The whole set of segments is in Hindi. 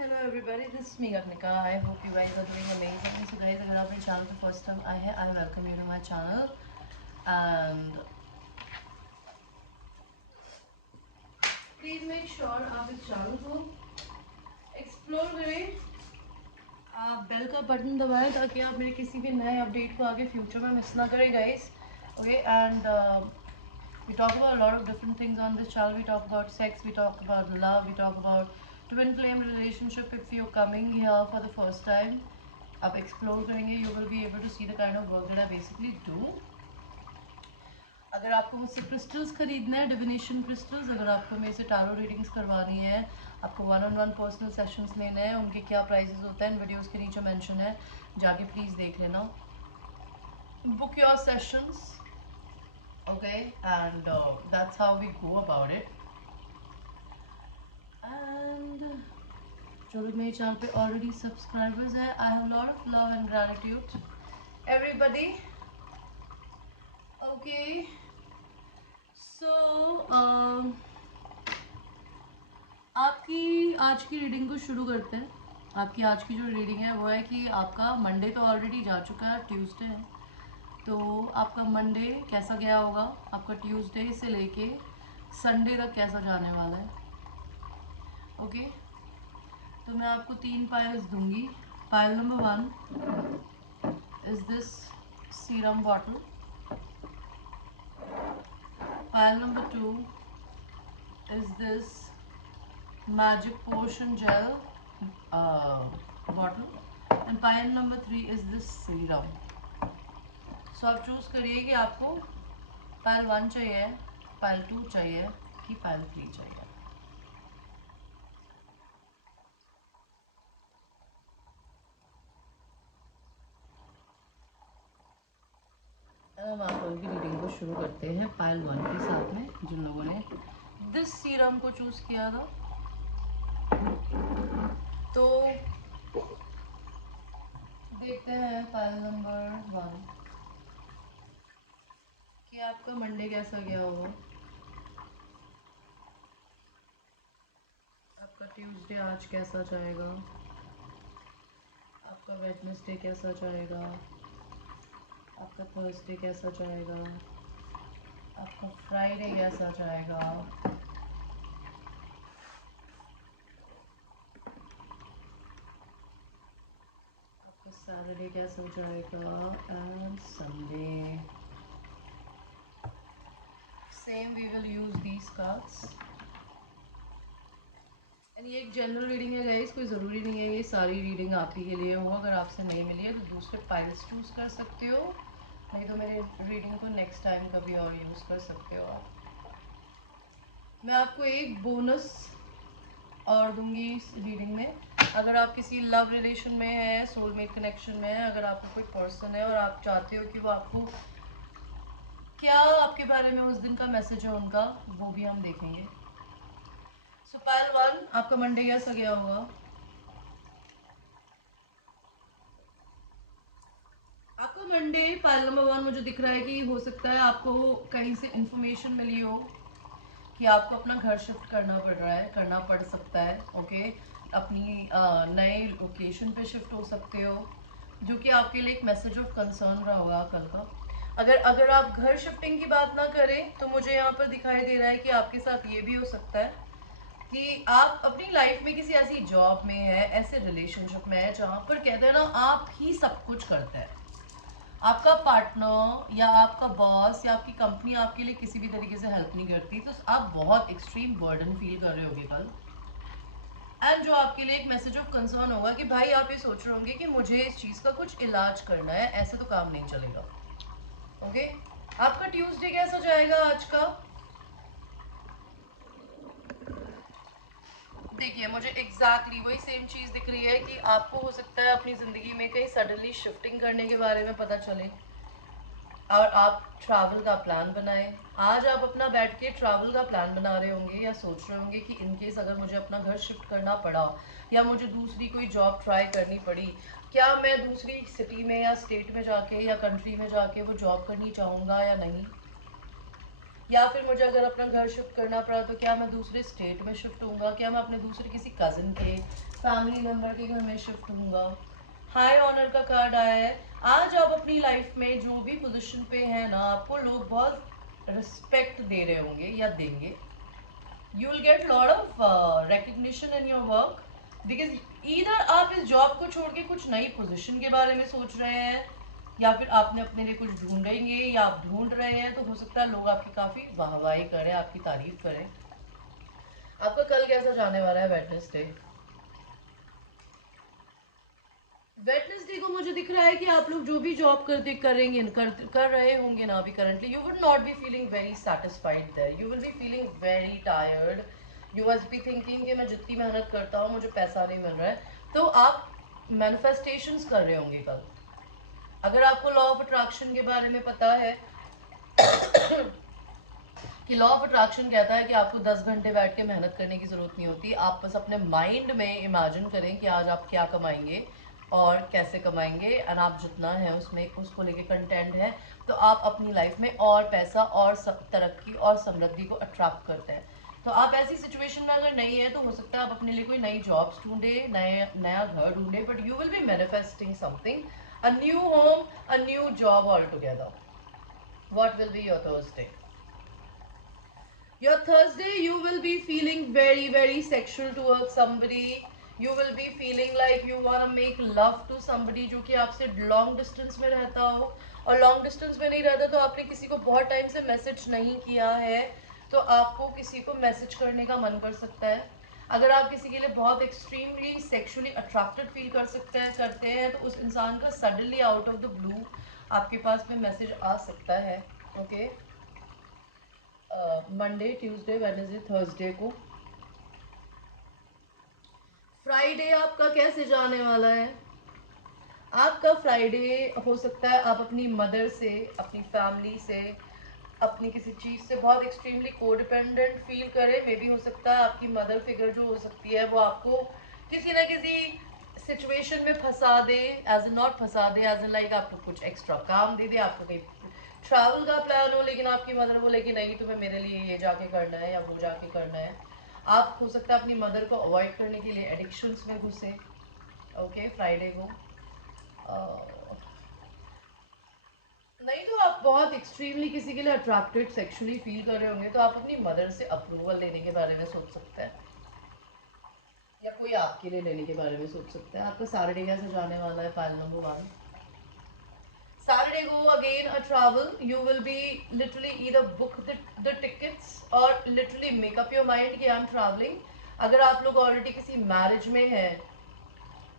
Hello everybody, this is me Gagnika. I hope you guys are doing amazing. So guys, अगर आप मेरे चैनल पे फर्स्ट टाइम आए हैं, I welcome you to my channel and please make sure आप इस चैनल को एक्सप्लोर करें, आप बेल का बटन दबाएं ताकि आप मेरे किसी भी नए अपडेट को आगे फ्यूचर में मिस ना करें guys. Okay, and we talk about a lot of different things on this channel. We talk about sex, we talk about love, we talk about twin flame relationship. If you're coming here for the first time, आप एक्सप्लोर करेंगे, you will be able to see the kind of work that I basically do. अगर आपको मुझसे क्रिस्टल्स खरीदना है, डिविनेशन क्रिस्टल्स, अगर आपको मेरे से टारो रीडिंग्स करवानी है, आपको 1-on-1 पर्सनल सेशंस लेने हैं, उनके क्या प्राइसेस होते हैं वीडियोस के नीचे मेंशन है, जाके प्लीज़ देख लेना. Book your sessions. Okay, and that's how we go about it. And जो लोग मेरे चैनल पे ऑलरेडी सब्सक्राइबर्स हैं, I have a lot of love and gratitude everybody. Okay, so आपकी आज की रीडिंग को शुरू करते हैं. आपकी आज की जो रीडिंग है वो है कि आपका मंडे तो ऑलरेडी जा चुका है, ट्यूसडे है, तो आपका मंडे कैसा गया होगा, आपका ट्यूसडे से लेके संडे तक कैसा जाने वाला है. ओके, तो मैं आपको 3 पायल्स दूंगी. Vial number 1 is this serum bottle. Vial number 2 is this magic potion gel bottle. And vial number 3 is this serum. So आप चूज करिए कि आपको पायल 1 चाहिए, पायल 2 चाहिए कि पायल 3 चाहिए. हम आप लोगों की रीडिंग को शुरू करते हैं पायल 1 के साथ में, जिन लोगों ने दिस सीरम को चूज किया था. तो देखते हैं पायल नंबर 1 कि आपका मंडे कैसा गया होगा, आपका ट्यूसडे आज कैसा जाएगा, आपका वेडनेसडे कैसा जाएगा, आपका थर्सडे कैसा जाएगा, आपका फ्राइडे कैसा जाएगा, आपका सैटरडे कैसा जाएगा, and Sunday. Same we will use these cards. And ये एक जनरल रीडिंग है गाइस, कोई ज़रूरी नहीं है ये सारी रीडिंग आप ही के लिए हो. अगर आपसे नहीं मिली है तो दूसरे पाइल्स चूज़ कर सकते हो, नहीं तो मेरे रीडिंग को नेक्स्ट टाइम कभी और यूज़ कर सकते हो आप. मैं आपको एक बोनस और दूंगी इस रीडिंग में. अगर आप किसी लव रिलेशन में है, सोलमेट कनेक्शन में है, अगर आपको कोई पर्सन है और आप चाहते हो कि वो आपको क्या आपके बारे में उस दिन का मैसेज है उनका, वो भी हम देखेंगे. सो पायल 1, आपका मंडे कैसा गया होगा. आपका मंडे पायल नंबर 1 मुझे दिख रहा है कि हो सकता है आपको कहीं से इंफॉर्मेशन मिली हो कि आपको अपना घर शिफ्ट करना पड़ रहा है, करना पड़ सकता है. ओके, अपनी नए लोकेशन पे शिफ्ट हो सकते हो, जो कि आपके लिए एक मैसेज ऑफ कंसर्न रहा होगा कल का. अगर आप घर शिफ्टिंग की बात ना करें तो मुझे यहाँ पर दिखाई दे रहा है कि आपके साथ ये भी हो सकता है कि आप अपनी लाइफ में किसी ऐसी जॉब में है, ऐसे रिलेशनशिप में है जहाँ पर कहते हैं ना आप ही सब कुछ करते हैं. आपका पार्टनर या आपका बॉस या आपकी कंपनी आपके लिए किसी भी तरीके से हेल्प नहीं करती, तो आप बहुत एक्सट्रीम बर्डन फील कर रहे होगे कल. एंड जो आपके लिए एक मैसेज ऑफ कंसर्न होगा कि भाई आप ये सोच रहे होंगे कि मुझे इस चीज़ का कुछ इलाज करना है, ऐसे तो काम नहीं चलेगा. ओके, आपका ट्यूसडे कैसा जाएगा आज का. देखिए मुझे एग्जैक्टली वही सेम चीज़ दिख रही है कि आपको हो सकता है अपनी ज़िंदगी में कहीं सडनली शिफ्टिंग करने के बारे में पता चले और आप ट्रैवल का प्लान बनाएं. आज आप अपना बैठ के ट्रैवल का प्लान बना रहे होंगे या सोच रहे होंगे कि इनकेस अगर मुझे अपना घर शिफ्ट करना पड़ा या मुझे दूसरी कोई जॉब ट्राई करनी पड़ी, क्या मैं दूसरी सिटी में या स्टेट में जाके या कंट्री में जाके वो जॉब करनी चाहूँगा या नहीं. या फिर मुझे अगर अपना घर शिफ्ट करना पड़ा तो क्या मैं दूसरे स्टेट में शिफ्ट होऊंगा, क्या मैं अपने दूसरे किसी कज़न के फैमिली मेंबर के घर में शिफ्ट होऊंगा। हाई ऑनर का कार्ड आया है। आज आप अपनी लाइफ में जो भी पोजीशन पे है ना, आपको लोग बहुत रिस्पेक्ट दे रहे होंगे या देंगे। You will get lot of recognition in your work, because either आप इस जॉब को छोड़ के कुछ नई पोजीशन के बारे में सोच रहे हैं, या फिर आपने अपने लिए कुछ ढूंढेंगे या आप ढूंढ रहे हैं। तो हो सकता है लोग आपकी काफ़ी वाहवाही करें, आपकी तारीफ करें। आपका कल कैसा जाने वाला है? वेडनेसडे। वेडनेसडे को मुझे दिख रहा है कि आप लोग जो भी जॉब कर रहे होंगे ना अभी currently, you would not be feeling very satisfied there, you will be feeling very tired. You must be thinking कि मैं जितनी मेहनत करता हूँ मुझे पैसा नहीं मिल रहा है। तो आप मैनिफेस्टेशंस कर रहे होंगे कल। अगर आपको लॉ ऑफ अट्रैक्शन के बारे में पता है कि लॉ ऑफ अट्रैक्शन कहता है कि आपको 10 घंटे बैठ के मेहनत करने की ज़रूरत नहीं होती, आप बस अपने माइंड में इमेजिन करें कि आज आप क्या कमाएंगे और कैसे कमाएंगे, एंड आप जितना है उसमें उसको लेके कंटेंट है, तो आप अपनी लाइफ में और पैसा और तरक्की और समृद्धि को अट्रैक्ट करते हैं। तो आप ऐसी सिचुएशन में अगर नहीं है तो हो सकता है आप अपने लिए कोई नई जॉब्स ढूंढे, नया घर ढूंढे, but you will B manifesting something, a new home, a new job all together. What will be your Thursday? Your Thursday, you will be feeling very, very sexual towards somebody. You will be feeling like you want to make love to somebody जो कि आपसे long distance में रहता हो, और long distance में नहीं रहता तो आपने किसी को बहुत टाइम से मैसेज नहीं किया है, तो आपको किसी को मैसेज करने का मन कर सकता है। अगर आप किसी के लिए बहुत एक्सट्रीमली सेक्सुअली अट्रैक्टेड फील करते हैं तो उस इंसान का suddenly out of the blue आपके पास में मैसेज आ सकता है। Okay, Monday, Tuesday, Wednesday, Thursday को। फ्राइडे आपका कैसे जाने वाला है? आपका फ्राइडे हो सकता है आप अपनी मदर से, अपनी फैमिली से, अपनी किसी चीज़ से बहुत एक्सट्रीमली कोडिपेंडेंट फील करें। मे बी हो सकता है आपकी मदर फिगर जो हो सकती है वो आपको किसी ना किसी सिचुएशन में फंसा दे, एज ए नॉट फंसा दे, एज ए लाइक आपको कुछ एक्स्ट्रा काम दे दे, आपको कहीं ट्रैवल का प्लान हो लेकिन आपकी मदर बोले कि नहीं तुम्हें मेरे लिए ये जाके करना है या वो जाके करना है। आप हो सकता है अपनी मदर को अवॉइड करने के लिए एडिक्शंस में घुसे। ओके, फ्राइडे को नहीं तो आप बहुत एक्सट्रीमली किसी के लिए अट्रैक्टेड सेक्सुअली फील कर रहे होंगे, तो आप अपनी मदर से अप्रूवल लेने के बारे में सोच सकते हैं, या कोई आपके लिए लेने के बारे में सोच सकता है। आपका सैटरडे कैसे जाने वाला है? File number 1। Saturday go again a travel. You will be literally either book the tickets or literally make up your mind कि I'm traveling. अगर आप लोग ऑलरेडी किसी मैरिज में हैं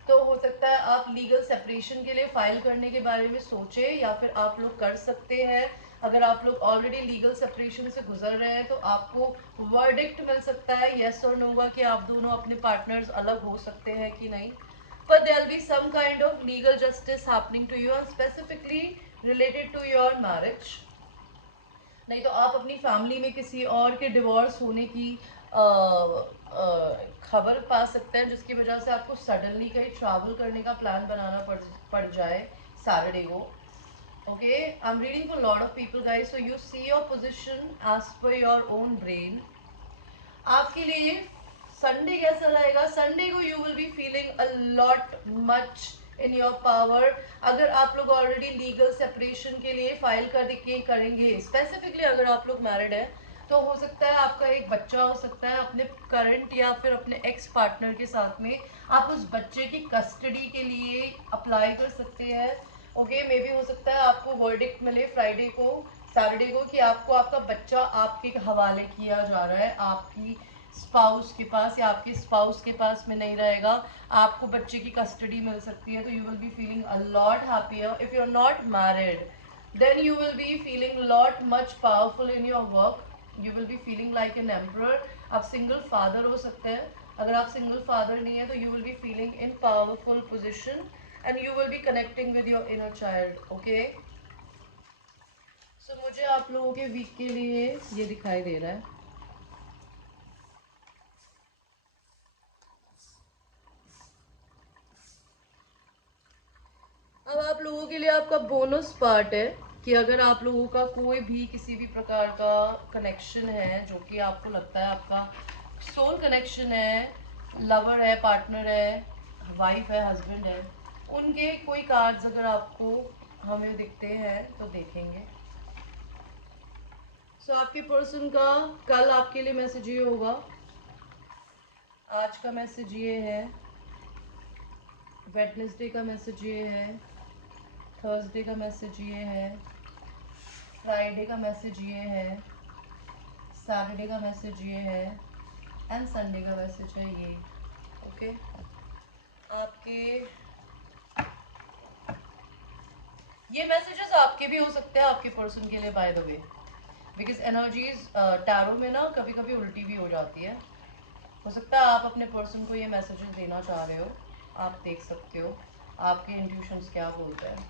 तो हो सकता है आप लीगल सेपरेशन के लिए फाइल करने के बारे में सोचें, या फिर आप लोग कर सकते हैं। अगर आप लोग ऑलरेडी लीगल सेपरेशन से गुजर रहे हैं तो आपको वर्डिक्ट मिल सकता है यस और नो का कि आप दोनों अपने पार्टनर्स अलग हो सकते हैं कि नहीं, but there'll be some kind of legal justice happening to you and specifically related to your marriage. नहीं तो आप अपनी फैमिली में किसी और के डिवोर्स होने की खबर पा सकते हैं, जिसकी वजह से आपको सडनली कहीं ट्रैवल करने का प्लान बनाना पड़ जाए सैटरडे को। Okay, I am reading for lot of people guys, so you see your position as per your own brain. आपके लिए संडे कैसा रहेगा? संडे को you will be feeling a lot much in your power. अगर आप लोग ऑलरेडी लीगल सेपरेशन के लिए फाइल करके करेंगे, स्पेसिफिकली अगर आप लोग मैरिड है तो हो सकता है आपका एक बच्चा हो सकता है अपने करंट या फिर अपने एक्स पार्टनर के साथ में, आप उस बच्चे की कस्टडी के लिए अप्लाई कर सकते हैं। ओके, मे बी हो सकता है आपको वर्डिक्ट मिले फ्राइडे को, सैटरडे को, कि आपको आपका बच्चा आपके हवाले किया जा रहा है, आपकी स्पाउस के पास या आपके स्पाउस के पास में नहीं रहेगा, आपको बच्चे की कस्टडी मिल सकती है। तो you will be feeling a lot happier. If you are not married then you will be feeling lot much powerful in your work, you will be feeling like an emperor. आप सिंगल फादर हो सकते हैं। अगर आप सिंगल फादर नहीं है तो you will be feeling in powerful position and you will be connecting with your inner child. Okay, so मुझे आप लोगों के वीक के लिए ये दिखाई दे रहा है। अब आप लोगों के लिए आपका बोनस पार्ट है कि अगर आप लोगों का कोई भी किसी भी प्रकार का कनेक्शन है जो कि आपको लगता है आपका सोल कनेक्शन है, लवर है, पार्टनर है, वाइफ है, हस्बैंड है, उनके कोई कार्ड्स अगर आपको हमें दिखते हैं तो देखेंगे। सो आपके पर्सन का कल आपके लिए मैसेज ये होगा, आज का मैसेज ये है, वेडनेसडे का मैसेज ये है, थर्सडे का मैसेज ये है, फ्राइडे का मैसेज ये है, सैटरडे का मैसेज ये है एंड संडे का मैसेज है ये। ओके आपके ये मैसेजेस आपके भी हो सकते हैं आपके पर्सन के लिए, by the way, because energies tarot में ना कभी कभी उल्टी भी हो जाती है। हो सकता है आप अपने पर्सन को ये मैसेजेस देना चाह रहे हो, आप देख सकते हो आपके इंट्यूशंस क्या बोलते हैं।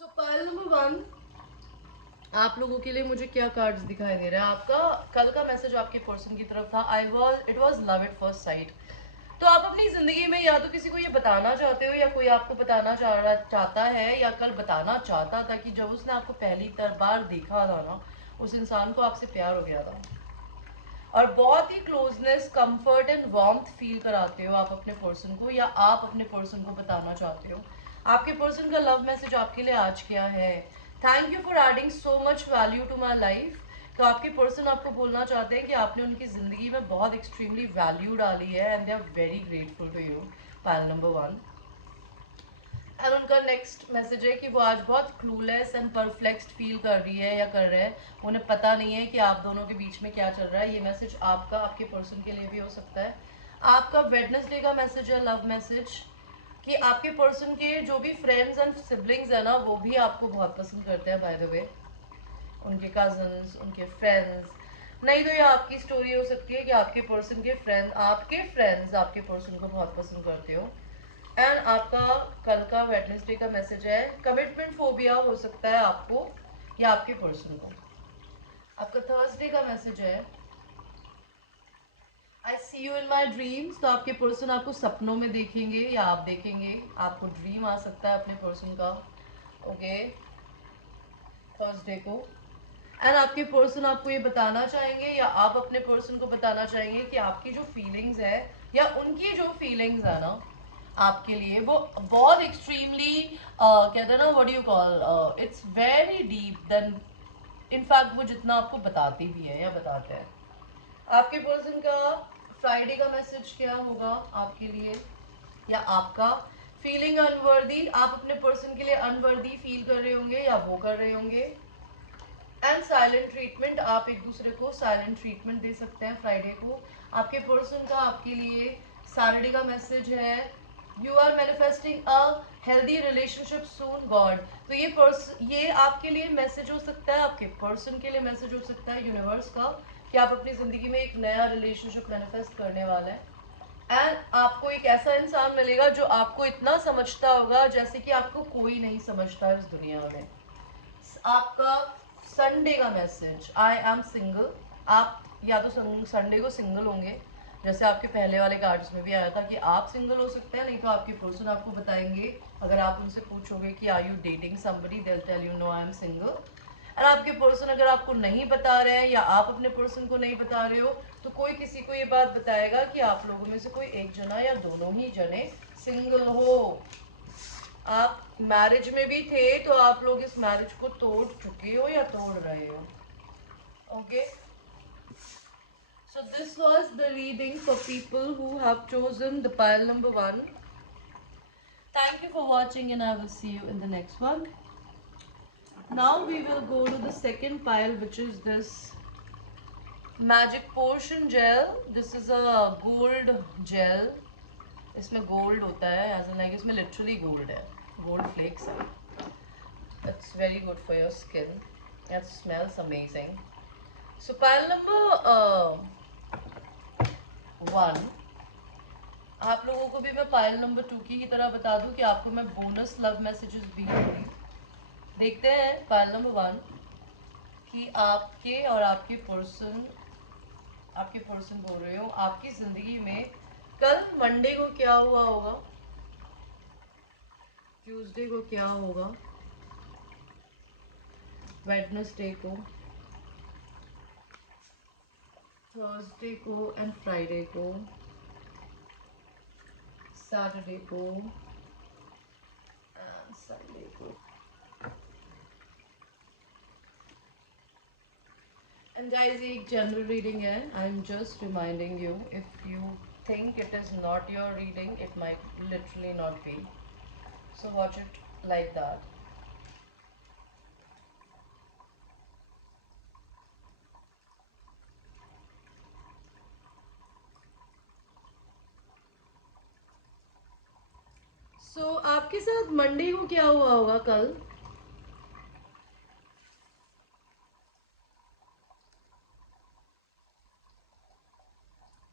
सो पाइल नंबर 1, आप लोगों के लिए मुझे क्या कार्ड्स दिखाई दे रहा है। आपका कल का मैसेज आपके पर्सन की तरफ था, it was love at first sight. तो आप अपनी जिंदगी में या तो किसी को ये बताना चाहते हो या कोई आपको बताना चाहता है या कल बताना चाहता था कि जब उसने आपको पहली बार देखा था ना, उस इंसान को आपसे प्यार हो गया था और बहुत ही closeness, comfort and warmth feel कराते हो आप अपने पर्सन को, या आप अपने पर्सन को बताना चाहते हो। आपके पर्सन का लव मैसेज आपके लिए आज क्या है? Thank you for adding so much value to my life. तो आपके पर्सन आपको बोलना चाहते हैं कि आपने उनकी ज़िंदगी में बहुत एक्सट्रीमली वैल्यू डाली है and they are very grateful to you, pile number 1। And उनका नेक्स्ट मैसेज है कि वो आज बहुत क्लूलेस एंड परफ्लेक्स्ड फील कर रही है या कर रहे हैं, उन्हें पता नहीं है कि आप दोनों के बीच में क्या चल रहा है। ये मैसेज आपका आपके पर्सन के लिए भी हो सकता है। आपका वेडनेसडे का मैसेज है लव मैसेज, कि आपके पर्सन के जो भी फ्रेंड्स एंड सिबलिंग्स है ना, वो भी आपको बहुत पसंद करते हैं, बाय द वे, उनके कजन्स, उनके फ्रेंड्स। नहीं तो ये आपकी स्टोरी हो सकती है कि आपके पर्सन के फ्रेंड्स आपके पर्सन को बहुत पसंद करते हो। एंड आपका कल का वेडनेसडे का मैसेज है कमिटमेंट फोबिया हो सकता है आपको या आपके पर्सन को। आपका थर्सडे का मैसेज है आई सी यू इन माई ड्रीम्स। तो आपके पर्सन आपको सपनों में देखेंगे या आप देखेंगे, आपको ड्रीम आ सकता है अपने पर्सन का, ओके, थर्सडे को। एंड आपके पर्सन आपको ये बताना चाहेंगे या आप अपने पर्सन को बताना चाहेंगे कि आपकी जो फीलिंग्स है या उनकी जो फीलिंग्स है ना आपके लिए, वो बहुत एक्सट्रीमली कहते हैं ना, what you call, it's very deep then in fact वो जितना आपको बताती भी है या बताते हैं। आपके पर्सन का फ्राइडे का मैसेज क्या होगा आपके लिए या आपका? फीलिंग अनवर्दी, आप अपने पर्सन के लिए अनवर्दी फील कर रहे होंगे या वो कर रहे होंगे। एंड साइलेंट ट्रीटमेंट, आप एक दूसरे को साइलेंट ट्रीटमेंट दे सकते हैं फ्राइडे को। आपके पर्सन का आपके लिए सैटरडे का मैसेज है you are manifesting a healthy relationship soon God. तो ये आपके लिए मैसेज हो सकता है, आपके पर्सन के लिए मैसेज हो सकता है यूनिवर्स का, कि आप अपनी ज़िंदगी में एक नया रिलेशनशिप मैनिफेस्ट करने वाले हैं। एंड आपको एक ऐसा इंसान मिलेगा जो आपको इतना समझता होगा जैसे कि आपको कोई नहीं समझता इस दुनिया में। आपका संडे का मैसेज आई एम सिंगल। आप या तो संडे को सिंगल होंगे, जैसे आपके पहले वाले कार्ड्स में भी आया था कि आप सिंगल हो सकते हैं, नहीं तो आपके पर्सन आपको बताएंगे। अगर आप उनसे पूछोगे कि are you dating somebody, they will tell you no I am single. और आपके पर्सन अगर आपको नहीं बता रहे हैं या आप अपने पर्सन को नहीं बता रहे हो, तो कोई किसी को ये बात बताएगा कि आप लोगों में से कोई एक जना या दोनों ही जने सिंगल हो। आप मैरिज में भी थे तो आप लोग इस मैरिज को तोड़ चुके हो या तोड़ रहे हो, okay. So this was the reading for people who have chosen the pile number 1. Thank you for watching and I will see you in the next one. Now we will go to the second pile, which is this magic potion gel. This is a gold gel. इसमें गोल्ड होता है, एज लाइक इसमें लिटरली गोल्ड है, गोल्ड फ्लेक्स है। It's very good for your skin. It smells amazing. So pile number 1, आप लोगों को भी मैं पाइल नंबर 2 की तरह बता दूं कि आपको मैं बोनस लव मैसेजेस भी दूंगी। देखते हैं पाइल नंबर 1 कि आपके और आपके पर्सन बोल रहे हो आपकी जिंदगी में कल मंडे को क्या हुआ होगा, ट्यूसडे को क्या होगा, वेडनेसडे को, थर्सडे को एंड फ्राइडे को, सैटरडे को एंड संडे को। एंड गाइस ये एक जनरल रीडिंग है, I am just reminding you, if you think it is not your reading, it might literally not be, so watch it like that. So आपके साथ मंडे को क्या हुआ होगा कल?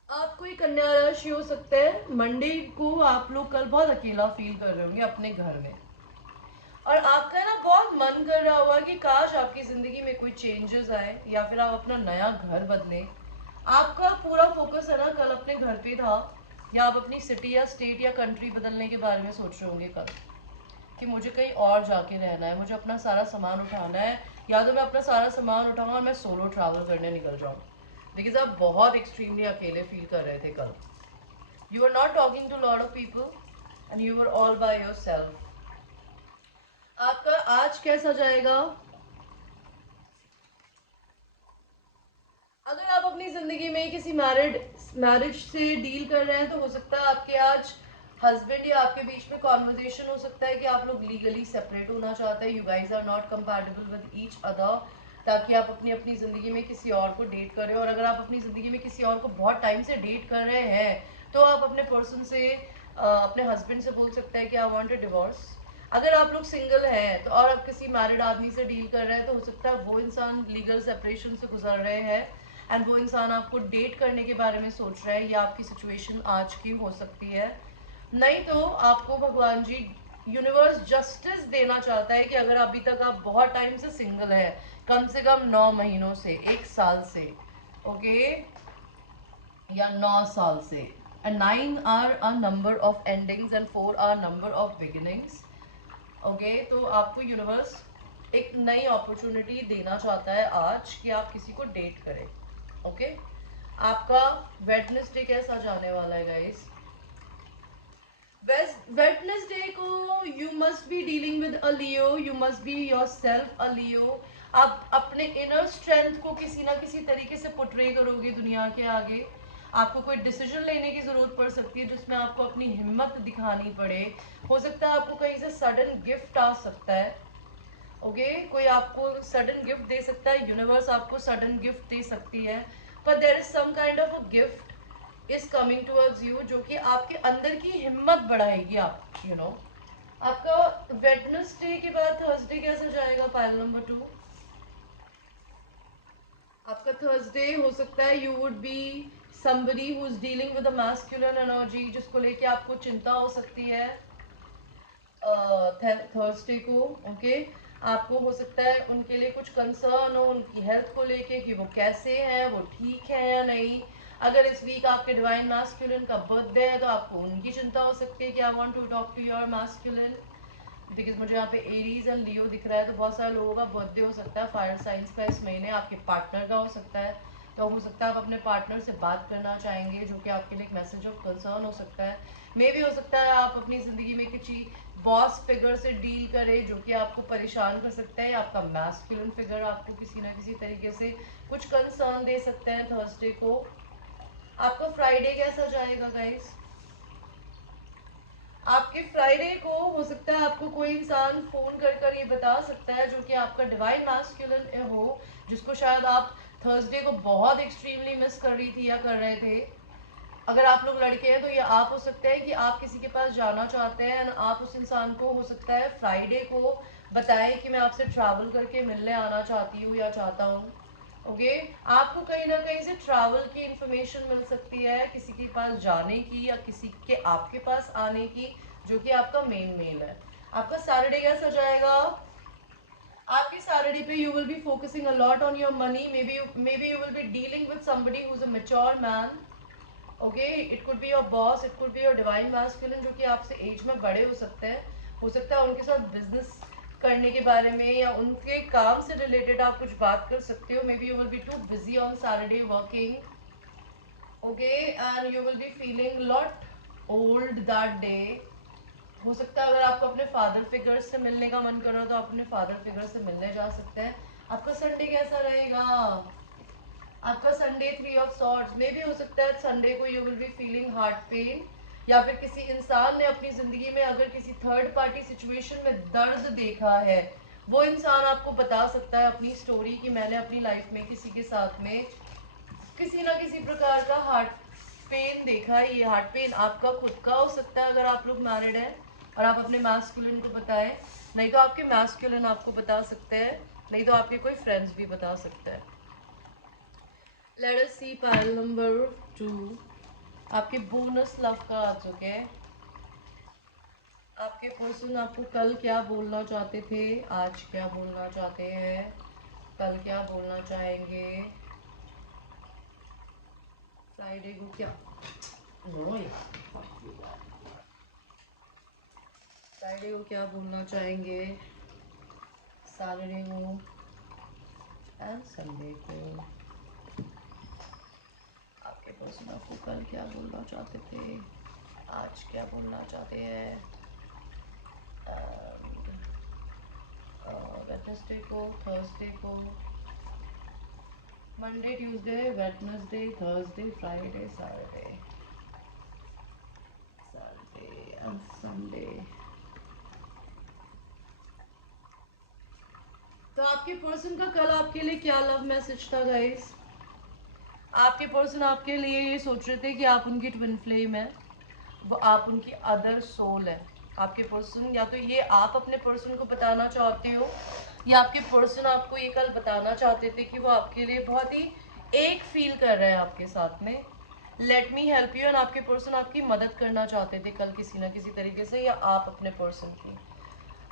आपको एक कन्या राशि हो सकता है, मंडे को आप लोग कल बहुत अकेला फील कर रहे होंगे अपने घर में, और आपका ना बहुत मन कर रहा होगा कि काश आपकी जिंदगी में कोई चेंजेस आए या फिर आप अपना नया घर बदलें। आपका पूरा फोकस है ना कल अपने घर पे था, या आप अपनी सिटी या स्टेट या कंट्री बदलने के बारे में सोच रहे होंगे कल, कि मुझे कहीं और जाके रहना है, मुझे अपना सारा सामान उठाना है, या तो मैं अपना सारा सामान उठाऊँ और मैं सोलो ट्रैवल करने निकल जाऊँ, बिकॉज आप बहुत एक्सट्रीमली अकेले फील कर रहे थे कल। You are not talking to lot of people and you are all by yourself. आपका आज कैसा जाएगा? अगर आप अपनी जिंदगी में किसी मैरिज से डील कर रहे हैं तो हो सकता है आपके आज हस्बैंड या आपके बीच में कॉन्वर्जेशन हो सकता है कि आप लोग लीगली सेपरेट होना चाहते हैं, you guys are not compatible with each other, ताकि आप अपनी अपनी ज़िंदगी में किसी और को डेट करें। और अगर आप अपनी ज़िंदगी में किसी और को बहुत टाइम से डेट कर रहे हैं तो आप अपने पर्सन से अपने हस्बैंड से बोल सकते हैं कि आई वांट अ डिवोर्स। अगर आप लोग सिंगल हैं तो और आप किसी मैरिड आदमी से डील कर रहे हैं तो हो सकता है वो इंसान लीगल सेपरेशन से गुजर रहे हैं एंड वो इंसान आपको डेट करने के बारे में सोच रहा है, या आपकी सिचुएशन आज की हो सकती है। नहीं तो आपको भगवान जी यूनिवर्स जस्टिस देना चाहता है कि अगर अभी तक आप बहुत टाइम से सिंगल है, कम से कम 9 महीनों से, 1 साल से, ओके, या 9 साल से, and 9 are a number of endings and 4 are number of beginnings, okay, तो आपको यूनिवर्स एक नई अपॉर्चुनिटी देना चाहता है आज कि आप किसी को डेट करें, ओके। आपका वेडनेसडे कैसा जाने वाला है गाइस? वेडनेसडे को you must be dealing with a Leo, you must be yourself a Leo. आप अपने इनर स्ट्रेंथ को किसी ना किसी तरीके से पोर्ट्रे करोगे दुनिया के आगे। आपको कोई डिसीजन लेने की जरूरत पड़ सकती है जिसमें आपको अपनी हिम्मत दिखानी पड़े। हो सकता है आपको कहीं से सडन गिफ्ट आ सकता है, ओके, कोई आपको सडन गिफ्ट दे सकता है, यूनिवर्स आपको सडन गिफ्ट दे सकती है, पर there is some kind of a gift is coming towards you जो कि आपके अंदर की हिम्मत बढ़ाएगी। आप आपका वेडनेसडे के बाद थर्सडे कैसा जाएगा? पाइल नंबर 2, आपका थर्सडे हो सकता है you would B somebody who is dealing with a masculine energy, जिसको लेके आपको चिंता हो सकती है थर्सडे को, ओके। आपको हो सकता है उनके लिए कुछ कंसर्न हो, उनकी हेल्थ को लेके कि वो कैसे हैं, वो ठीक है या नहीं। अगर इस वीक आपके डिवाइन मैस्कुलिन का बर्थडे है तो आपको उनकी चिंता हो सकती है कि I want to talk to your masculine, because मुझे यहाँ पे एरीज एंड लियो दिख रहा है, तो बहुत सारे लोगों का बर्थडे हो सकता है फायर साइंस का इस महीने, आपके पार्टनर का हो सकता है। तो हो सकता है आप अपने पार्टनर से बात करना चाहेंगे जो कि आपके लिए एक मैसेज ऑफ कंसर्न हो सकता है। मे भी हो सकता है आप अपनी ज़िंदगी में किसी बॉस फिगर से डील करें जो कि आपको परेशान कर सकता है। आपका मैस्कुलिन फिगर आपको किसी ना किसी तरीके से कुछ कंसर्न दे सकते हैं थर्सडे को। आपका फ्राइडे कैसा जाएगा गाइस? आपके फ्राइडे को हो सकता है आपको कोई इंसान फोन कर कर ये बता सकता है जो कि आपका डिवाइन मैस्कुलिन हो, जिसको शायद आप थर्सडे को बहुत एक्सट्रीमली मिस कर रही थी या कर रहे थे। अगर आप लोग लड़के हैं तो ये आप हो सकते हैं कि आप किसी के पास जाना चाहते हैं, आप उस इंसान को हो सकता है फ्राइडे को बताएं कि मैं आपसे ट्रैवल करके मिलने आना चाहती हूँ या चाहता हूँ, ओके। आपको कहीं ना कहीं से ट्रैवल की इंफॉर्मेशन मिल सकती है, किसी के पास जाने की या किसी के आपके पास आने की, जो कि आपका मेन मेल है। आपका सैटरडे कैसा जाएगा? आपके सैटरडे पे you will be focusing a lot on your money, may be you will B dealing with somebody who is a mature man, okay. It could be your boss, it could be your divine masculine जो कि आपसे एज में बड़े हो सकते हैं। हो सकता है उनके साथ बिजनेस करने के बारे में या उनके काम से रिलेटेड आप कुछ बात कर सकते हो. May be you will B too busy on Saturday working. Okay, and you will be feeling lot old that day. हो सकता है अगर आपको अपने फादर फिगर से मिलने का मन कर रहा हो तो आप अपने फादर फिगर से मिलने जा सकते हैं. आपका संडे कैसा रहेगा? आपका संडे 3 ऑफ सॉर्ड्स. में भी हो सकता है संडे को you will be feeling heart pen, या फिर किसी इंसान ने अपनी जिंदगी में अगर किसी थर्ड पार्टी सिचुएशन में दर्द देखा है, वो इंसान आपको बता सकता है अपनी स्टोरी कि मैंने अपनी लाइफ में किसी के साथ में किसी ना किसी प्रकार का हार्ट पेन देखा है. ये हार्ट पेन आपका खुद का हो सकता है अगर आप लोग मैरिड हैं और आप अपने मैस्कुलिन को बताएं, नहीं तो आपके मैस्कुलिन आपको बता सकते हैं, नहीं तो आपके कोई फ्रेंड्स भी बता सकते हैं. लेट अस सी पाइल नंबर 2. आपके बोनस लव कार्ड्स. ओके, आपके पर्सन आपको कल क्या बोलना चाहते थे, आज क्या बोलना चाहते हैं, कल क्या बोलना चाहेंगे, फ्राइडे को क्या फ्राइडे को क्या बोलना चाहेंगे, सैटरडे को एंड संडे को. आपके पर्सन आपको कल क्या बोलना चाहते थे, आज क्या बोलना चाहते हैं, वेडनेसडे को, थर्सडे को, Monday, Tuesday, Wednesday, Thursday, Friday, Saturday and Sunday. तो आपके पर्सन का कल आपके लिए क्या लव मैसेज था गाइस? आपके पर्सन आपके लिए ये सोच रहे थे कि आप उनकी ट्विन फ्लेम है, वो आप उनकी अदर सोल है. आपके पर्सन, या तो ये आप अपने पर्सन को बताना चाहते हो, या आपके पर्सन आपको ये कल बताना चाहते थे कि वो आपके लिए बहुत ही एक फील कर रहे हैं आपके साथ में. Let me help you. And आपके पर्सन आपकी मदद करना चाहते थे कल किसी ना किसी तरीके से, या आप अपने पर्सन की.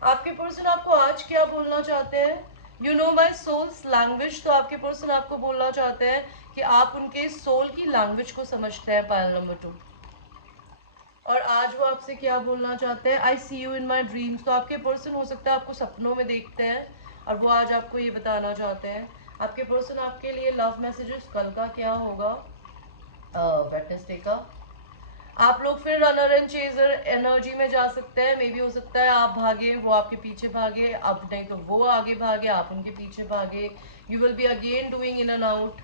आपके पर्सन आपको आज क्या बोलना चाहते हैं? You know my souls language. तो आपके पर्सन आपको बोलना चाहते हैं कि आप उनके सोल की लैंग्वेज को समझते हैं, पायल नंबर 2. और आज वो आपसे क्या बोलना चाहते हैं? आई सी यू इन माई ड्रीम्स. तो आपके पर्सन हो सकता है आपको सपनों में देखते हैं और वो आज आपको ये बताना चाहते हैं. आपके पर्सन आपके लिए लव मैसेजेस कल का क्या होगा, वेडनेसडे का. आप लोग फिर रनर एंड चेजर एनर्जी में जा सकते हैं. मे बी हो सकता है आप भागे, वो आपके पीछे भागे, अब नहीं तो वो आगे भागे, आप उनके पीछे भागे. You will be again doing in and out.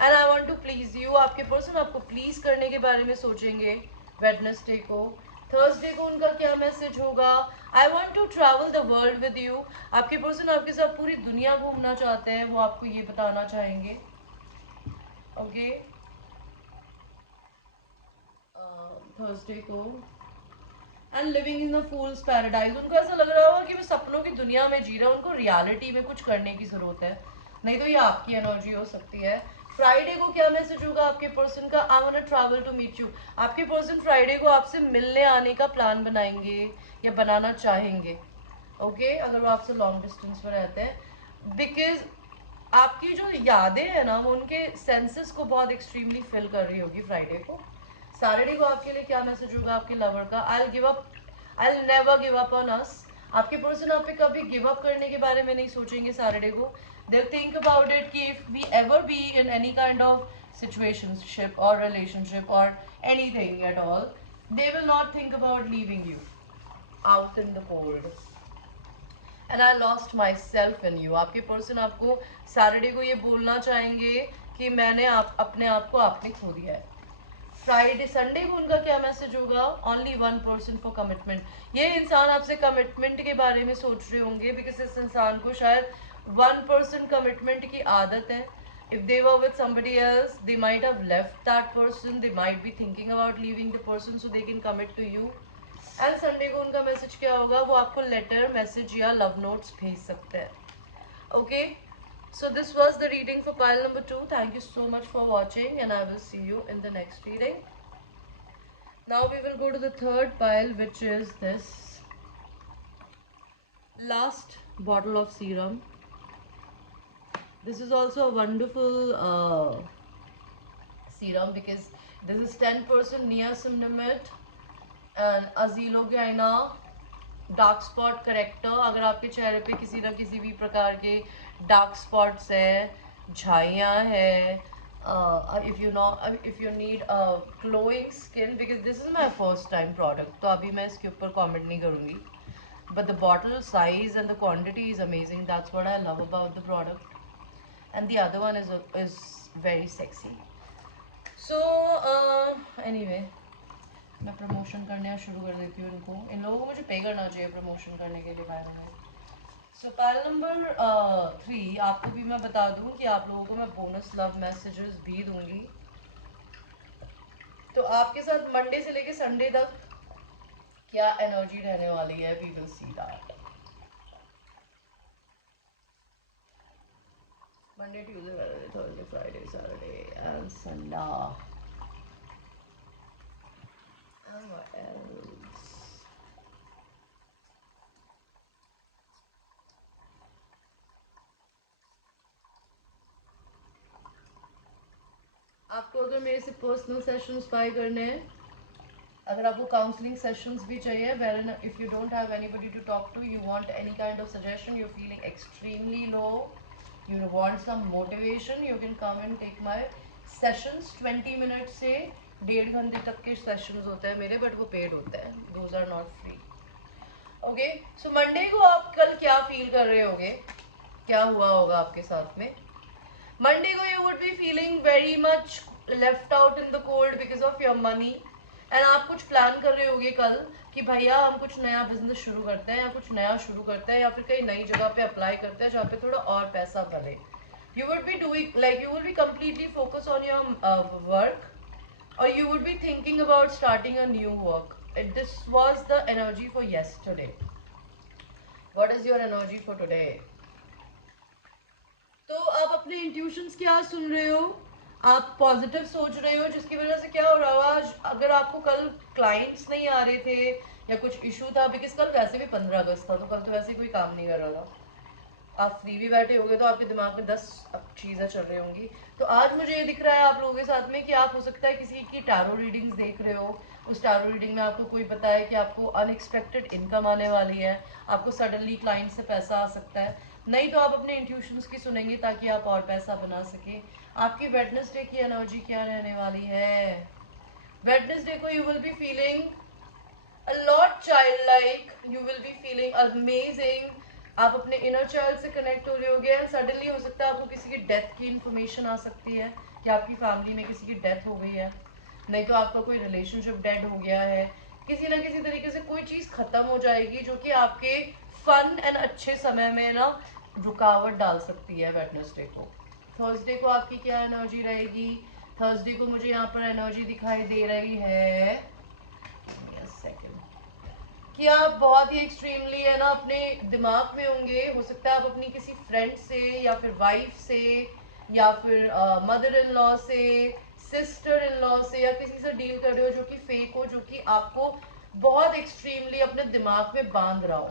And I want to please you. आपके पर्सन आपको प्लीज करने के बारे में सोचेंगे वेडनेसडे को. थर्सडे को उनका क्या मैसेज होगा? I want to travel the world with you. आपके पर्सन आपके साथ पूरी दुनिया घूमना चाहते हैं, वो आपको ये बताना चाहेंगे. ओके, थर्सडे को. And living in the fools paradise. उनको ऐसा लग रहा होगा कि वो सपनों की दुनिया में जी रहे हैं, उनको रियलिटी में कुछ करने की जरूरत है, नहीं तो ये आपकी एनर्जी हो सकती है. फ्राइडे को क्या मैसेज होगा आपके पर्सन का? I want to travel to meet you. आपके पर्सन फ्राइडे को आपसे मिलने आने का प्लान बनाएंगे या बनाना चाहेंगे. ओके, अगर वो आपसे लॉन्ग डिस्टेंस पर रहते हैं, बिकॉज आपकी जो यादें हैं ना वो उनके सेंसेस को बहुत एक्सट्रीमली फिल कर रही होगी फ्राइडे को. सैटरडे को आपके लिए क्या मैसेज होगा आपके लवर का? I give up, I never give up on us. आपके पर्सन आप पे कभी गिव अप करने के बारे में नहीं सोचेंगे सैटरडे को. दे थिंक अबाउट इट कि if we ever be in any kind of situationship और रिलेशनशिप और anything at all, they will not think about leaving you out in the cold. And I lost my self in you. आपके पर्सन आपको सैटरडे को ये बोलना चाहेंगे कि मैंने अपने आप को आपने खो दिया है. फ्राइडे संडे को उनका क्या मैसेज होगा? Only one person for commitment. ये इंसान आपसे कमिटमेंट के बारे में सोच रहे होंगे, बिकॉज इस इंसान को शायद वन पर्सन कमिटमेंट की आदत है. if they were with somebody else, they might have left that person, they might be thinking about leaving the person so they can commit to you. And Sunday को उनका मैसेज क्या होगा? वो आपको लेटर, मैसेज या लव नोट्स भेज सकते हैं. Okay, so this was the reading for pile number 2. Thank you so much for watching and I will see you in the next reading. Now we will go to the third pile, which is this last bottle of serum. This is also a wonderful serum because this is 10% niacinamide and azilogina dark spot character, अगर आपके चेहरे पे किसी ना किसी भी प्रकार के डार्क स्पॉट्स है, झाइयाँ है, if you need glowing skin, because this is my first time product, तो अभी मैं इसके ऊपर कॉमेंट नहीं करूँगी, but the bottle size and the quantity is amazing. That's what I love about the product. And the other one is very sexy. So anyway, मैं प्रमोशन करना शुरू कर देती हूँ इनको, इन लोगों को मुझे पे करना चाहिए प्रमोशन करने के लिए by the way. So Payal number 3, आपको भी मैं बता दूँ कि आप लोगों को मैं बोनस लव मैसेजेस भी दूंगी. तो आपके साथ मंडे से लेके संडे तक क्या एनर्जी रहने वाली है, we will see that. Monday, Tuesday, Wednesday, Thursday, Friday, Saturday, and Sunday. And what else? आपको अगर मेरे से पर्सनल सेशंस बाय करने हैं, अगर आपको काउंसलिंग सेशंस भी चाहिए, wherein if you don't have anybody to talk to, you want any kind of suggestion, you're feeling extremely low, you want some motivation, you can come and take my sessions. 20 minute से 1.5 घंटे तक के सेशंस होते हैं मेरे, बट वो पेड होते हैं, those are not free. Okay, so Monday को आप कल क्या फील कर रहे होगे, क्या हुआ होगा आपके साथ में? मंडे को you would be feeling very much left out in the cold because of your money, and आप कुछ प्लान कर रहे होगे कल कि भैया हम कुछ नया बिजनेस शुरू करते हैं, या कुछ नया शुरू करते हैं, या फिर कहीं नई जगह पे अप्लाई करते हैं जहाँ पे थोड़ा और पैसा भरे. You would be doing like you will be completely focus on your work, or you would be thinking about starting a new work. This was the energy for yesterday. What is your energy for today? तो आप अपने इंट्यूशंस क्या सुन रहे हो, आप पॉजिटिव सोच रहे हो, जिसकी वजह से क्या हो रहा होगा, आज अगर आपको कल क्लाइंट्स नहीं आ रहे थे या कुछ इशू था, बिकॉज कल वैसे भी 15 अगस्त था, तो कल तो वैसे कोई काम नहीं कर रहा था, आप फ्री भी बैठे होंगे, तो आपके दिमाग में 10 चीज़ें चल रही होंगी. तो आज मुझे ये दिख रहा है आप लोगों के साथ में कि आप हो सकता है किसी की टैरो रीडिंग्स देख रहे हो, उस टैरो रीडिंग में आपको कोई बताए कि आपको अनएक्सपेक्टेड इनकम आने वाली है, आपको सडनली क्लाइंट से पैसा आ सकता है. नहीं तो आप अपने इंट्यूशंस की सुनेंगे ताकि आप और पैसा बना सके. आपकी वेडनेसडे की एनर्जी क्या रहने वाली है? वेडनेसडे को you will be feeling a lot childlike, you will be feeling amazing. आप अपने इनर चाइल्ड से कनेक्ट हो रहे होगे, एंड सडनली हो सकता है आपको किसी की डेथ की इन्फॉर्मेशन आ सकती है कि आपकी फैमिली में किसी की डेथ हो गई है, नहीं तो आपका कोई रिलेशनशिप डेड हो गया है, किसी ना किसी तरीके से कोई चीज़ खत्म हो जाएगी जो कि आपके फन एंड अच्छे समय में ना रुकावट डाल सकती है. वेडनेसडे को. थर्सडे को आपकी क्या एनर्जी रहेगी? थर्सडे को मुझे यहाँ पर एनर्जी दिखाई दे रही है कि आप बहुत ही एक्सट्रीमली है ना अपने दिमाग में होंगे. हो सकता है आप अपनी किसी फ्रेंड से या फिर वाइफ से या फिर मदर इन लॉ से, सिस्टर इन लॉ से, या किसी से डील कर रहे हो जो कि फेक हो, जो कि आपको बहुत एक्सट्रीमली अपने दिमाग में बांध रहा हो.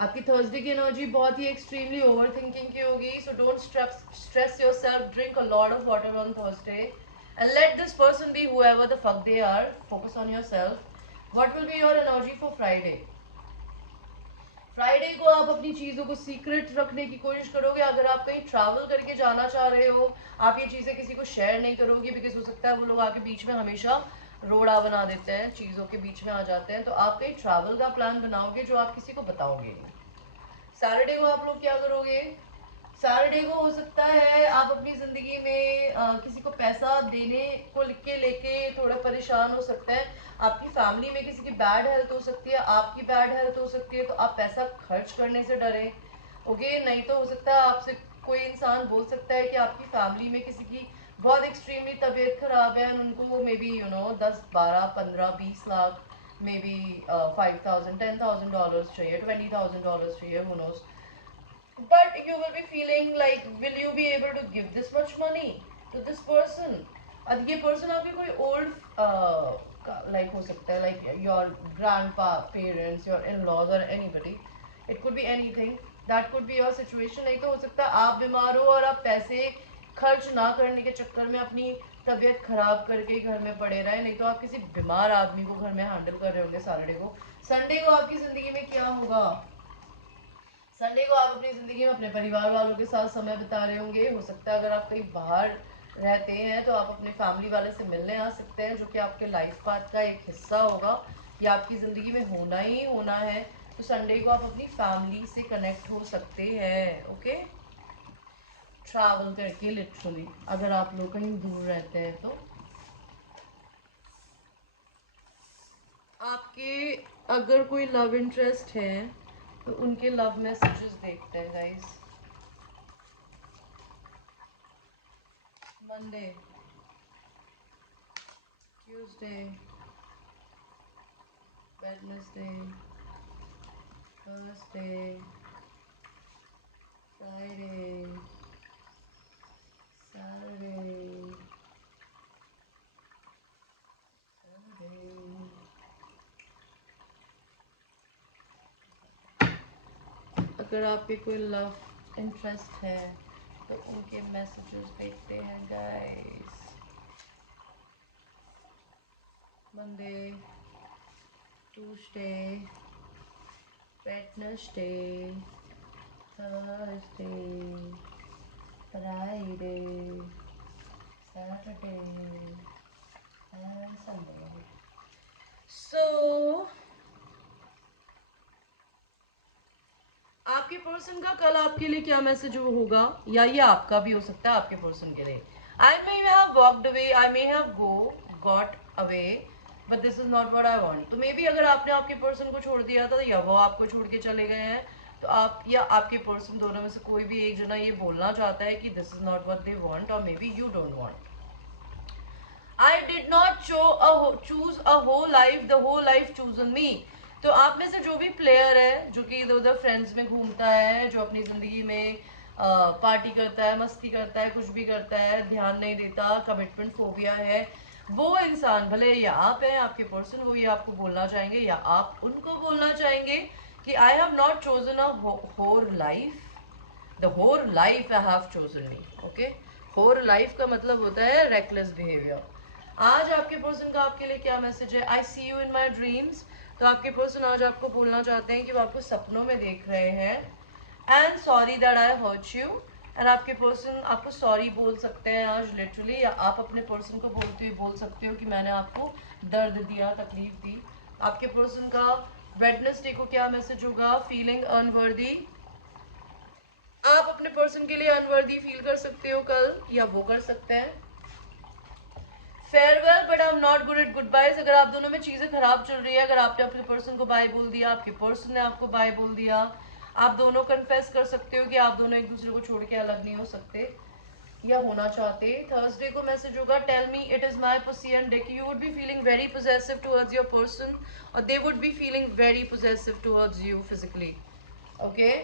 आपकी थर्सडे की एनर्जी बहुत ही एक्सट्रीमली ओवर थिंकिंग की होगी. So don't stress your self, drink a lot of water on Thursday and let this person be whoever the fuck they are. Focus on yourself. What will be your energy for Friday? Friday को आप अपनी चीज़ों को सीक्रेट रखने की कोशिश करोगे. अगर आप कहीं ट्रैवल करके जाना चाह रहे हो, आप ये चीज़ें किसी को शेयर नहीं करोगे, बिकॉज हो सकता है वो लोग आके बीच में हमेशा रोड़ा बना देते हैं, चीज़ों के बीच में आ जाते हैं. तो आप कहीं ट्रैवल का प्लान बनाओगे जो आप किसी को बताओगे नहीं. सैटरडे को आप लोग क्या करोगे? सैटरडे को हो सकता है आप अपनी ज़िंदगी में किसी को पैसा देने को लेके थोड़ा परेशान हो सकते हैं. आपकी फैमिली में किसी की बैड हेल्थ हो सकती है, आपकी बैड हेल्थ हो सकती है, तो आप पैसा खर्च करने से डरें. ओके, नहीं तो हो सकता है आपसे कोई इंसान बोल सकता है कि आपकी फैमिली में किसी की बहुत एक्सट्रीमली तबीयत खराब है, उनको may be 10, 12, 15, 20 lakh, may be $5,000, $10,000 चाहिए, $20,000 चाहिए, who knows. But you will be feeling like, will you be able to give this much money to this person? अब ये person आपके कोई old like हो सकता है, like your grandpa, parents, your in-laws or anybody. It could be anything. That could be your situation. नहीं तो हो सकता है आप बीमार हो और आप पैसे खर्च ना करने के चक्कर में अपनी तबीयत खराब करके घर में पड़े रहे, नहीं तो आप किसी बीमार आदमी को घर में हैंडल कर रहे होंगे सैटरडे को। संडे को आपकी जिंदगी में क्या होगा? संडे को आप अपनी जिंदगी में अपने परिवार वालों के साथ समय बिता रहे होंगे। हो सकता है अगर आप कहीं बाहर रहते हैं तो आप अपने फैमिली वाले से मिलने आ सकते हैं, जो कि आपके लाइफ पाथ का एक हिस्सा होगा, या आपकी ज़िंदगी में होना ही होना है। तो संडे को आप अपनी फैमिली से कनेक्ट हो सकते हैं। ओके, ट्रैवल करके लिटरली, अगर आप लोग कहीं दूर रहते हैं तो। आपके अगर कोई लव इंटरेस्ट है तो उनके लव मैसेजेस देखते हैं guys. Monday, Tuesday, Wednesday, Thursday, Friday, Saturday, Sunday. अगर आपके कोई लव इंटरेस्ट है तो उनके मैसेजेस देखते हैं guys. Monday, Tuesday, Wednesday, Thursday, Friday, Saturday and Sunday. So आपके पर्सन का कल आपके लिए क्या मैसेज होगा, या ये आपका भी हो सकता है आपके पर्सन के लिए। I may have walked away, I may have got away, but this is not what I want. तो मे बी अगर आपने आपके पर्सन को छोड़ दिया था या वो आपको छोड़ के चले गए हैं, तो आप या आपके पर्सन दोनों में से कोई भी एक जना ये बोलना चाहता है कि this is not what they want, और maybe you don't want. I did not choose a whole life, the whole life chosen me. तो आप में से जो भी प्लेयर है जो कि इधर उधर फ्रेंड्स में घूमता है, जो अपनी जिंदगी में पार्टी करता है, मस्ती करता है, कुछ भी करता है, ध्यान नहीं देता, कमिटमेंट फोबिया है, वो इंसान, भले ये आप हैं आपके पर्सन, वो ये आपको बोलना चाहेंगे या आप उनको बोलना चाहेंगे कि I have not chosen a whole life, the whole life I have chosen me. Okay, whole life का मतलब होता है रेकलेस बिहेवियर। आज आपके पर्सन का आपके लिए क्या मैसेज है? आई सी यू इन माई ड्रीम्स। तो आपके पर्सन आज आपको बोलना चाहते हैं कि वो आपको सपनों में देख रहे हैं। And sorry that I hurt you. And आपके पर्सन आपको सॉरी बोल सकते हैं आज लिटरली, या आप अपने पर्सन को बोलते हुए बोल सकते हो कि मैंने आपको दर्द दिया, तकलीफ दी। आपके पर्सन का वेडनेसडे को क्या मैसेज होगा? Feeling unworthy. आप अपने पर्सन के लिए अनवर्दी फील कर सकते हो कल, या वो कर सकते हैं। Farewell but I am not good at goodbyes. अगर आप दोनों में चीजें खराब चल रही है, अगर आपने अपने पर्सन को बाय बोल दिया, आपके पर्सन ने आपको बाय बोल दिया, आप दोनों कन्फेस कर सकते हो कि आप दोनों एक दूसरे को छोड़ के अलग नहीं हो सकते या होना चाहते। थर्सडे को मैसेज होगा tell me it is my pussy and dick. You would be feeling very possessive towards your person, और they would be feeling very possessive towards you physically. Okay,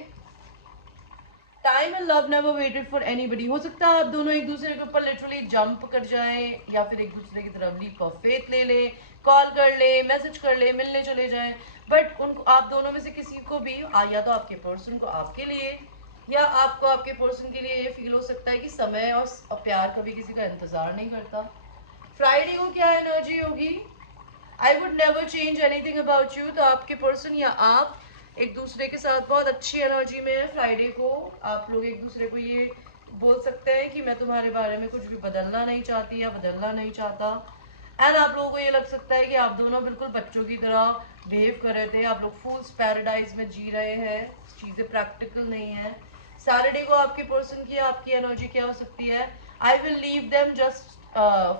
time and love never waited for anybody. हो सकता है आप दोनों एक दूसरे के ऊपर लिटरली जंप कर जाएं, या फिर एक दूसरे की तरफ लीप ऑफ फेथ ले लें, कॉल कर ले, मैसेज कर ले, मिलने चले जाएं, बट उनको आप दोनों में से किसी को भी या तो आपके पर्सन को आपके लिए, या आपको आपके पर्सन के लिए ये फील हो सकता है कि समय और प्यार कभी किसी का इंतजार नहीं करता। फ्राइडे को क्या एनर्जी होगी? I would never change anything about you. तो आपके पर्सन या आप एक दूसरे के साथ बहुत अच्छी एनर्जी में है। फ्राइडे को आप लोग एक दूसरे को ये बोल सकते हैं कि मैं तुम्हारे बारे में कुछ भी बदलना नहीं चाहती या बदलना नहीं चाहता। एंड आप लोगों को ये लग सकता है कि आप दोनों बिल्कुल बच्चों की तरह बिहेव कर रहे थे, आप लोग फूल्स पैराडाइज में जी रहे हैं, चीज़ें प्रैक्टिकल नहीं है। सैटरडे को आपके पर्सन की आपकी एनर्जी क्या हो सकती है? I will leave them just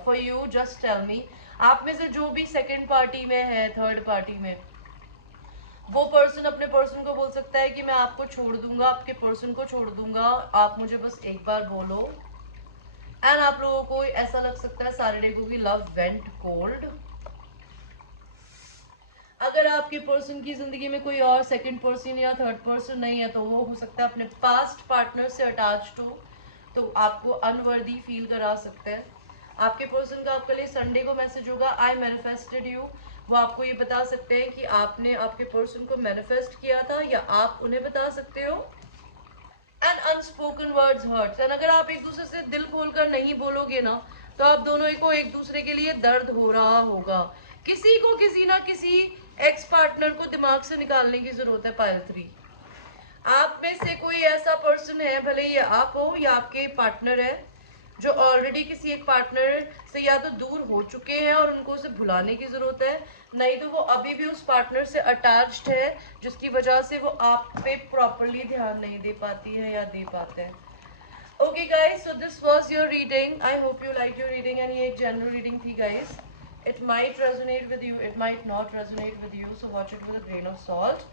for you, just tell me. आप में से जो भी सेकंड पार्टी में है, थर्ड पार्टी में, वो पर्सन अपने पर्सन को बोल सकता है कि मैं आपको छोड़ दूंगा, आपके पर्सन को छोड़ दूंगा, आप मुझे बस एक बार बोलो। एंड आप लोगों को ऐसा लग सकता है सैटरडे को कि लव वेंट कोल्ड। अगर आपके पर्सन की जिंदगी में कोई और सेकंड पर्सन या थर्ड पर्सन नहीं है, तो वो हो सकता है अपने पास्ट पार्टनर से अटैच्ड हो, तो आपको अनवर्दी फील करा सकते हैं। आपके पर्सन का आपके लिए संडे को मैसेज होगा आई मैनिफेस्टेड यू। वो आपको ये बता सकते हैं कि आपने आपके पर्सन को मैनिफेस्ट किया था, या आप उन्हें बता सकते हो and unspoken words hurts. And अगर आप एक दूसरे से दिल खोलकर नहीं बोलोगे ना, तो आप दोनों को एक दूसरे के लिए दर्द हो रहा होगा। किसी को किसी ना किसी एक्स पार्टनर को दिमाग से निकालने की जरूरत है। पायल 3, आप में से कोई ऐसा पर्सन है, भले ये आप हो या आपके पार्टनर है, जो ऑलरेडी किसी एक पार्टनर से या तो दूर हो चुके हैं और उनको उसे भुलाने की जरूरत है, नहीं तो वो अभी भी उस पार्टनर से अटैच्ड है, जिसकी वजह से वो आप पे प्रॉपरली ध्यान नहीं दे पाती है या दे पाते हैं। Okay guys, so this was your reading. I hope you like your reading. And ये एक जनरल रीडिंग थी guys. It might resonate with you, it might not resonate with you, so watch it with a grain of salt.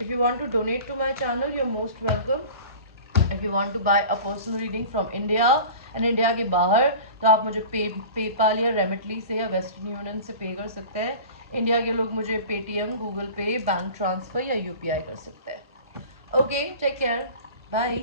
If you want to donate to my channel, you're most welcome. If you want to buy a personal reading from India and India के बाहर, तो आप मुझे पेपाल या रेमिटली से या वेस्टर्न यूनियन से पे कर सकते हैं। इंडिया के लोग मुझे Paytm, Google pay, bank transfer या यूपीआई कर सकते हैं। Okay, take care, bye.